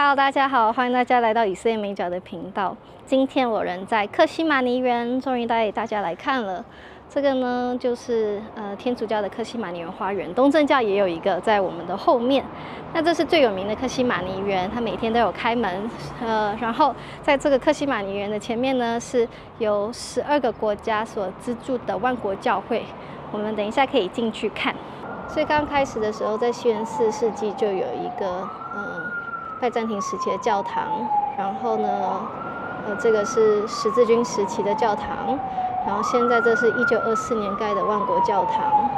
Hello， 大家好，欢迎大家来到以色列美角的频道。今天我人在克西马尼园，终于带大家来看了。这个呢，就是天主教的克西马尼园花园，东正教也有一个在我们的后面。那这是最有名的克西马尼园，它每天都有开门。然后在这个克西马尼园的前面呢，是由12个国家所资助的万国教会。我们等一下可以进去看。所以刚开始的时候，在西元4世纪就有一个拜占庭时期的教堂，然后呢，这个是十字军时期的教堂，然后现在这是1924年盖的万国教堂。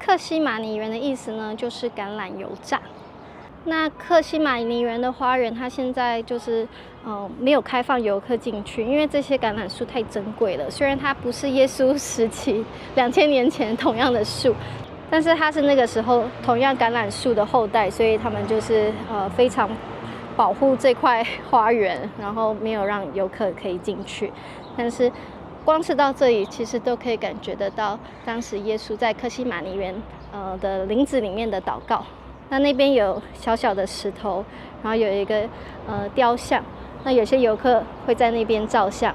克西马尼园的意思呢，就是橄榄油榨。那克西马尼园的花园，它现在就是没有开放游客进去，因为这些橄榄树太珍贵了。虽然它不是耶稣时期2000年前同样的树，但是它是那个时候同样橄榄树的后代，所以他们就是非常保护这块花园，然后没有让游客可以进去。但是光是到这里，其实都可以感觉得到当时耶稣在克西马尼园的林子里面的祷告。那边有小小的石头，然后有一个雕像。那有些游客会在那边照相，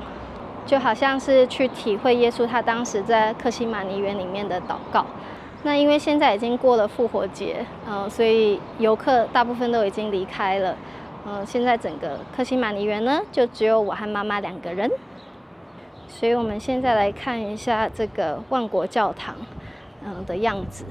就好像是去体会耶稣他当时在克西马尼园里面的祷告。那因为现在已经过了复活节，所以游客大部分都已经离开了。现在整个克西马尼园呢，就只有我和妈妈2个人。所以我们现在来看一下这个万国教堂的样子。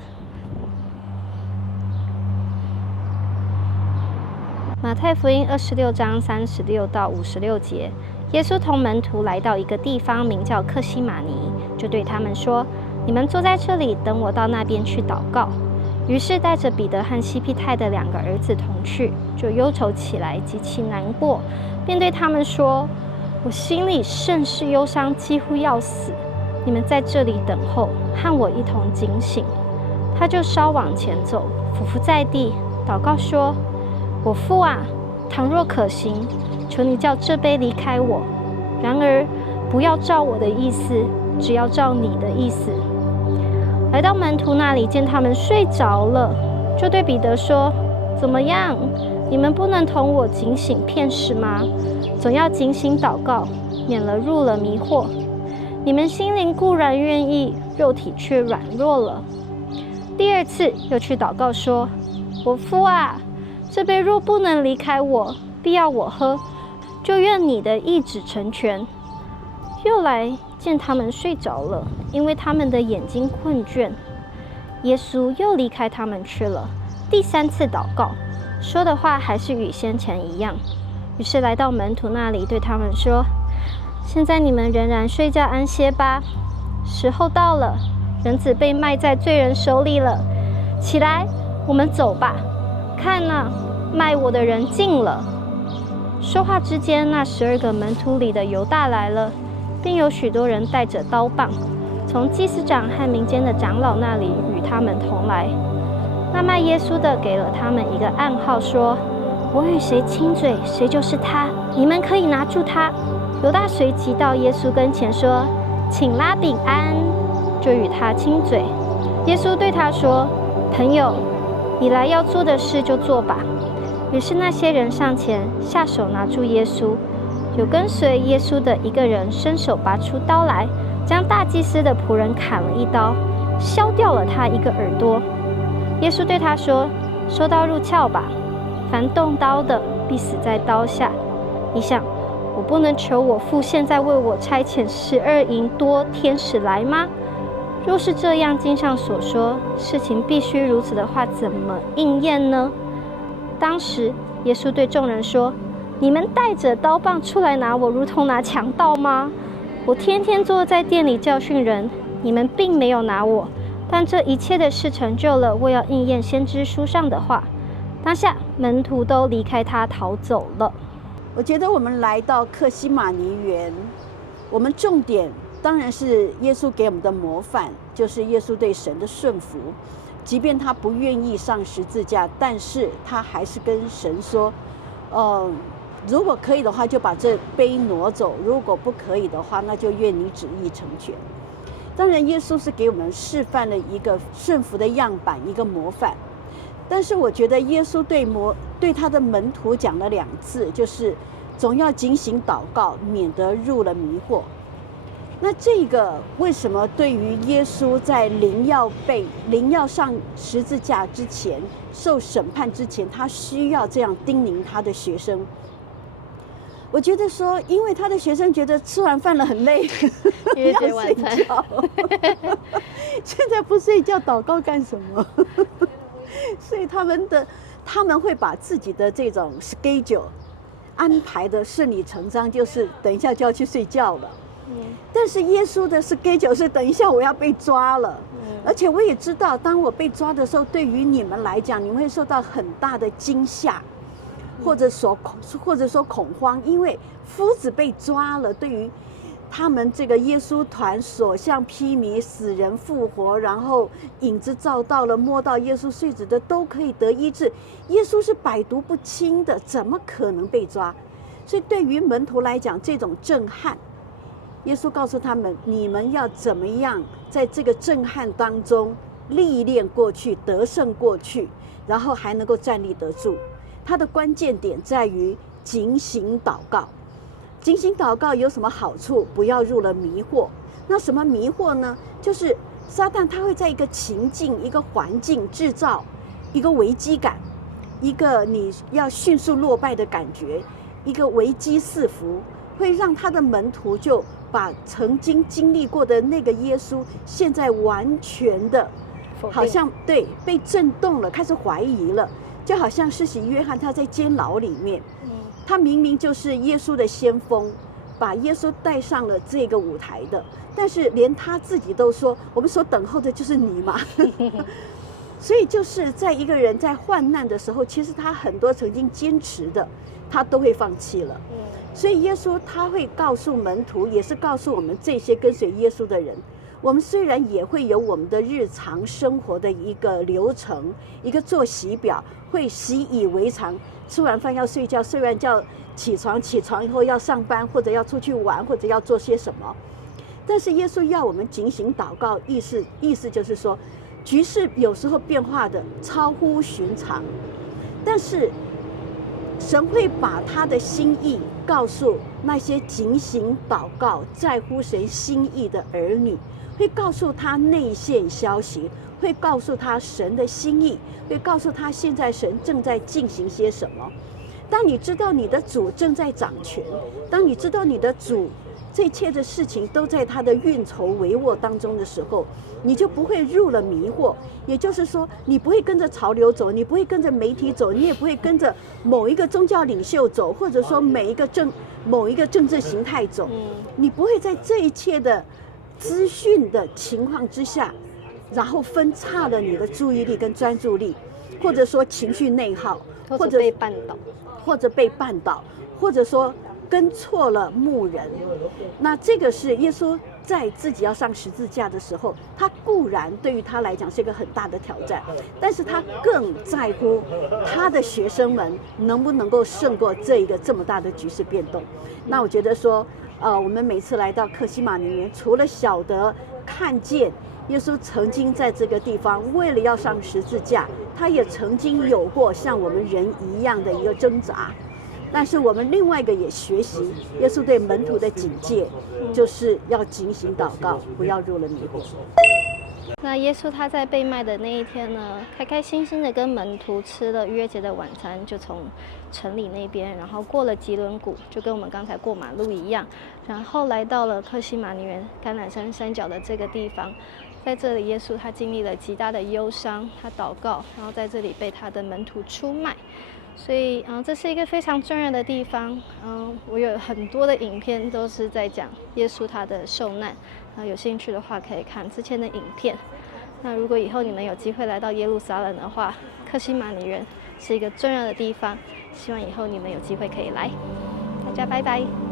马太福音26章36到56节，耶稣同门徒来到一个地方，名叫克西马尼，就对他们说：“你们坐在这里，等我到那边去祷告。”于是带着彼得和西庇太的2个儿子同去，就忧愁起来，极其难过，便对他们说：“我心里甚是忧伤，几乎要死。你们在这里等候，和我一同警醒。”他就稍往前走，俯伏在地，祷告说：“我父啊，倘若可行，求你叫这杯离开我。然而不要照我的意思，只要照你的意思。”来到门徒那里，见他们睡着了，就对彼得说：“怎么样？你们不能同我警醒片时吗？总要警醒祷告，免了入了迷惑。你们心灵固然愿意，肉体却软弱了。”第2次又去祷告说：“我父啊，这杯若不能离开我，必要我喝，就愿你的意旨成全。”又来见他们睡着了，因为他们的眼睛困倦。耶稣又离开他们去了。第3次祷告，说的话还是与先前一样。于是来到门徒那里，对他们说：“现在你们仍然睡觉安歇吧，时候到了，人子被卖在罪人手里了。起来，我们走吧。看哪，卖我的人近了。”说话之间，那12个门徒里的犹大来了，并有许多人带着刀棒，从祭司长和民间的长老那里与他们同来。那卖耶稣的给了他们一个暗号，说：“我与谁亲嘴，谁就是他，你们可以拿住他。”犹大随即到耶稣跟前说：“请拉比安。”就与他亲嘴。耶稣对他说：“朋友，你来要做的事就做吧。”于是那些人上前下手拿住耶稣。有跟随耶稣的一个人伸手拔出刀来，将大祭司的仆人砍了一刀，削掉了他一个耳朵。耶稣对他说：“收刀入鞘吧，凡动刀的必死在刀下。你想，我不能求我父现在为我差遣12营多天使来吗？若是这样，经上所说事情必须如此的话，怎么应验呢？”当时耶稣对众人说：“你们带着刀棒出来拿我，如同拿强盗吗？我天天坐在店里教训人，你们并没有拿我。但这一切的事成就了，为要应验先知书上的话。”当下门徒都离开他逃走了。我觉得我们来到克西马尼园，我们重点当然是耶稣给我们的模范，就是耶稣对神的顺服。即便他不愿意上十字架，但是他还是跟神说：“如果可以的话，就把这杯挪走；如果不可以的话，那就愿你旨意成全。”当然，耶稣是给我们示范了一个顺服的样板，一个模范。但是我觉得耶稣对对他的门徒讲了2次，就是总要警醒祷告，免得入了迷惑。那这个为什么对于耶稣在临要上十字架之前，受审判之前，他需要这样叮咛他的学生？我觉得说，因为他的学生觉得吃完饭了很累，约接晚餐，现在不睡觉祷告干什么？所以他们会把自己的这种 schedule 安排的顺理成章，就是等一下就要去睡觉了。但是耶稣的 schedule 是等一下我要被抓了，而且我也知道，当我被抓的时候，对于你们来讲，你们会受到很大的惊吓，或者说恐慌，因为夫子被抓了，对于他们这个耶稣团所向披靡、死人复活，然后影子照到了，摸到耶稣痱子的都可以得医治。耶稣是百毒不侵的，怎么可能被抓？所以对于门徒来讲，这种震撼，耶稣告诉他们：你们要怎么样在这个震撼当中历练过去、得胜过去，然后还能够站立得住。它的关键点在于警醒祷告。警醒祷告有什么好处？不要入了迷惑。那什么迷惑呢？就是撒旦他会在一个情境、一个环境制造一个危机感，一个你要迅速落败的感觉，一个危机四伏，会让他的门徒就把曾经经历过的那个耶稣，现在完全的，好像对被震动了，开始怀疑了。就好像施洗约翰他在监牢里面，他明明就是耶稣的先锋，把耶稣带上了这个舞台的，但是连他自己都说，我们所等候的就是你嘛。所以就是在一个人在患难的时候，其实他很多曾经坚持的，他都会放弃了。所以耶稣他会告诉门徒，也是告诉我们这些跟随耶稣的人，我们虽然也会有我们的日常生活的一个流程，一个作息表，会习以为常，吃完饭要睡觉，睡完觉起床以后要上班，或者要出去玩，或者要做些什么。但是耶稣要我们警醒祷告，意思就是说，局势有时候变化的超乎寻常，但是神会把他的心意告诉那些警醒祷告、在乎神心意的儿女，会告诉他内线消息，会告诉他神的心意，会告诉他现在神正在进行些什么。当你知道你的主正在掌权，当你知道你的主这一切的事情都在他的运筹帷幄当中的时候，你就不会入了迷惑。也就是说，你不会跟着潮流走，你不会跟着媒体走，你也不会跟着某一个宗教领袖走，或者说某一个政治形态走。你不会在这一切的资讯的情况之下，然后分叉了你的注意力跟专注力，或者说情绪内耗，或者被绊倒，或者说跟错了牧人。那这个是耶稣在自己要上十字架的时候，他固然对于他来讲是一个很大的挑战，但是他更在乎他的学生们能不能够胜过这么大的局势变动。那我觉得说我们每次来到客西马尼园，除了晓得看见耶稣曾经在这个地方为了要上十字架，他也曾经有过像我们人一样的一个挣扎。但是我们另外一个也学习耶稣对门徒的警戒，就是要警醒祷告，不要入了迷惑。那耶稣他在被卖的那一天呢，开开心心的跟门徒吃了逾越节的晚餐，就从城里那边，然后过了吉伦谷，就跟我们刚才过马路一样，然后来到了客西马尼园橄榄山山脚的这个地方。在这里，耶稣他经历了极大的忧伤，他祷告，然后在这里被他的门徒出卖。所以这是一个非常重要的地方。我有很多的影片都是在讲耶稣他的受难，有兴趣的话可以看之前的影片。那如果以后你们有机会来到耶路撒冷的话，客西马尼园是一个重要的地方，希望以后你们有机会可以来。大家拜拜。